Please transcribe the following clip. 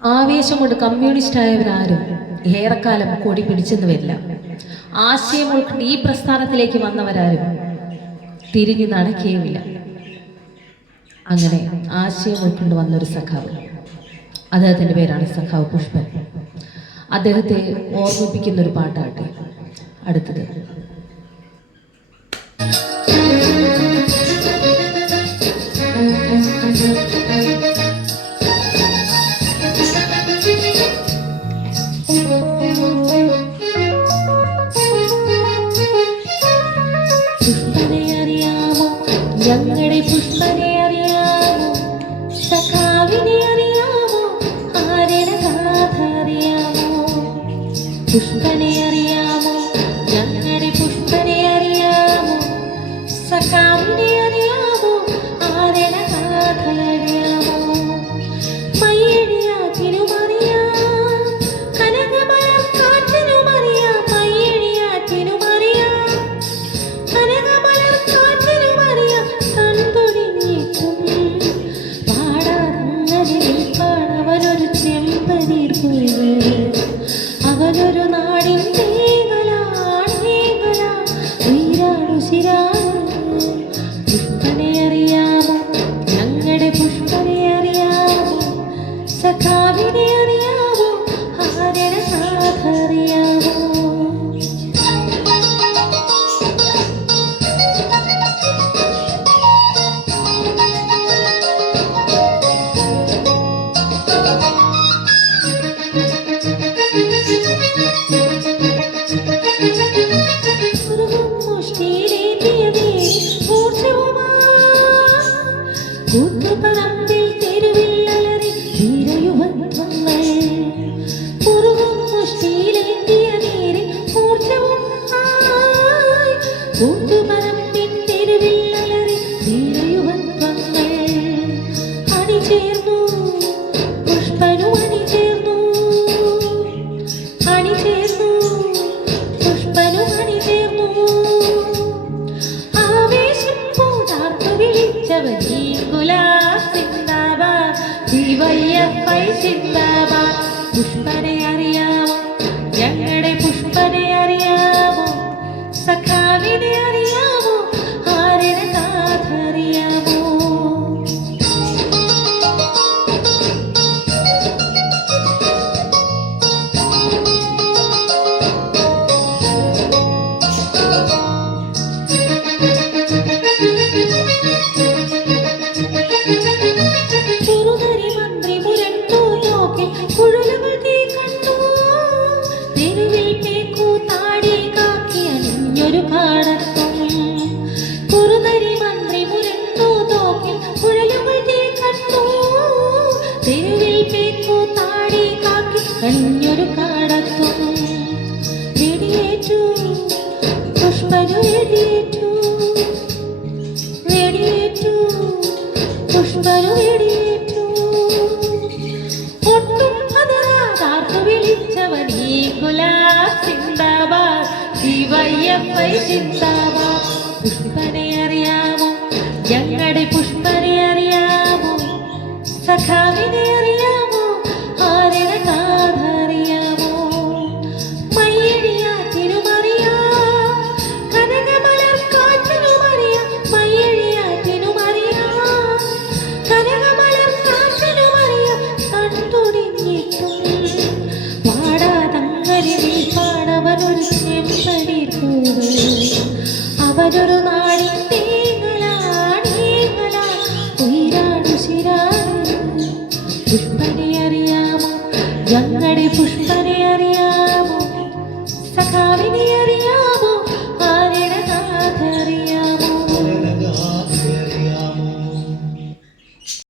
ആവേശം കൊണ്ട് കമ്മ്യൂണിസ്റ്റായവരാരും ഏറെക്കാലം കൊടി പിടിച്ചെന്ന് വരില്ല. ആശയം ഉൾക്കൊണ്ട് ഈ പ്രസ്ഥാനത്തിലേക്ക് വന്നവരാരും തിരിഞ്ഞു നടക്കുകയുമില്ല. അങ്ങനെ ആശയം ഉൾക്കൊണ്ട് വന്നൊരു സഖാവ്, അദ്ദേഹത്തിൻ്റെ പേരാണ് സഖാവ് പുഷ്പൻ. അദ്ദേഹത്തെ ഓർമ്മിപ്പിക്കുന്നൊരു പാട്ടാട്ടെ അടുത്തത്. പുഷ്പനെ അറിയാമോ, ഞങ്ങളുടെ പുഷ്പനെ അറിയാമോ, സഖാവിനെ അറിയാമോ, ആരുടെ ഗാഥ അറിയാമോ? പുഷ്പനെ അറിയാമോ, ഞങ്ങളുടെ പുഷ്പനെ അറിയാമോ, സഖാവിനെ അറിയാമോ, ആരുടെ ഗാഥ അറിയാമോ? മയ്യഴിയാറ്റിനും അറിയാം, കനകമലർ കാറ്റിനും അറിയാം, മയ്യഴിയാറ്റിനും അറിയാം, കനകമലർ കാറ്റിനും അറിയാം, കൺതൊടിഞ്ഞിട്ടും പാടാതങ്ങനെ നിൽപ്പാണവനൊരു ചെമ്പനീർ പൂവ്. അവനൊരു നാടിൻ പുഷ്പനെ അറിയാമോ, ഞങ്ങളുടെ പുഷ്പനെ അറിയാമോ, സഖാവിനെ അറിയാമോ, ആരുടെ സാധ അറിയാമോ? കൂത്തുപറമ്പിൽ തെരുവില്ലലറി ധീരയുവത്വങ്ങൾ, പുറുകും മുഷ്ടിയിലേന്തിയ നേരെ ഊർജവുമായി. കൂത്തുപറമ്പിൻ തെരുവില്ലലറി ധീരയുവത്വങ്ങൾ അണിചേർന്നു, പുഷ്പനും അണിചേർന്നു, അണിചേർന്നു, പുഷ്പനും അണിചേർന്നു. ആവേശം പൂതാർത്തു വിളിച്ചവൻ പുഷ്പനെ അറിയാമോ, ഞങ്ങളുടെ പുഷ്പനെ അറിയാമോ, സഖാവിനെ അറിയാമോ, ആരുടെ ഗാഥ അറിയാമോ? കുറുനരി മന്ത്രി മുരണ്ടു തോക്കിൽ കുഴലുകൾ തീ കണ്ടു, തെരുവിൽ പേക്കു താടി കാക്കി കഴിഞ്ഞൊരു കാടത്തും. വെടിയേറ്റു പുഷ്പനു, വെടിയേറ്റു, വെടിയേറ്റു പുഷ്പനു, വെടിയേറ്റു. ഒട്ടും പതറാതാർത്തു വിളിച്ചവൻ ഈ ഗുലാബ് സിന്ദാബാദ്, DYFI സിന്ദാബാദ്. പുഷ്പനെ അറിയാമോ, ഞങ്ങളുടെ പുഷ്പനെ അറിയാമോ, സഖാവിനെ അറിയാമോ, ആരുടെ ഗാഥ അറിയാമോ? മയ്യഴിയാറ്റിനും അറിയാം, കനകമലർ കാറ്റിനും അറിയാം, മയ്യഴിയാറ്റിനും അറിയാം, കനകമലർ കാറ്റിനും അറിയാം, കൺതൊടിഞ്ഞിട്ടും പാടാതങ്ങനെ നീ പാടവനൊരു ചെമ്പനീർ പൂവ്. അവനൊരു നാടി